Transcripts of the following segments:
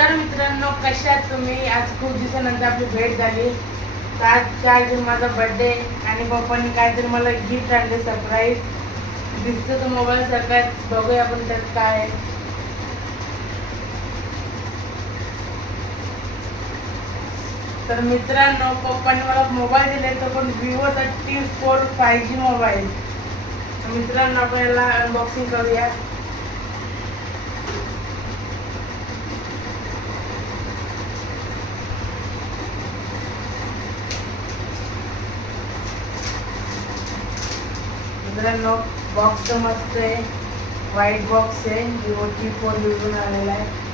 तर मित्रांनो, कशा आहात तुम्ही? आज खूप दिवसानंतर आपली भेट झाली. तर आज 4 जून माझा बर्थडे आणि पप्पांनी काहीतरी मला गिफ्ट आणले सरप्राईज. दिसतं तो मोबाईल सरप्राईज, बघूया आपण त्यात काय आहे. तर मित्रांनो, पप्पांनी मला मोबाईल दिले, तो पण Vivo 34 5G मोबाईल. तर मित्रांनो, आपण याला अनबॉक्सिंग करूया. मित्रांनो, बॉक्स तर मस्त आहे, व्हाईट बॉक्स आहे, Vivo T4 लिहून आलेला आहे.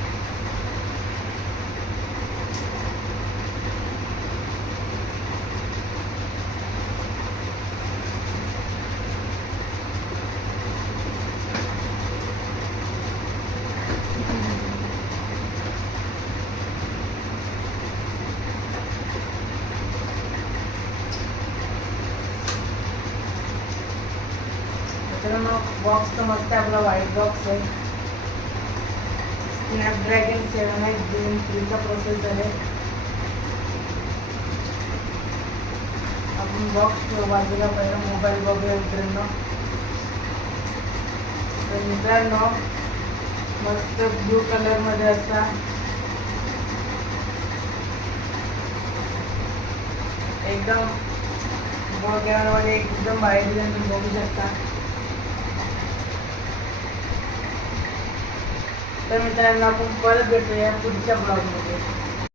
मित्रांनो, बॉक्स तर मस्त आहे, आपला व्हाईट बॉक्स आहे. स्नॅपड्रॅगन 7 Gen 3 चा प्रोसेसर आहे. आपण बॉक्स बाजूला पहिला मोबाईल बघूया मित्रांनो. तर मित्रांनो, मस्त ब्लू कलर मध्ये असा एकदम बघण्यामध्ये एकदम भारी तुम्ही बघू शकता. तर मित्रांनो, आपण परत भेटूया पुढच्या ब्लॉगमध्ये.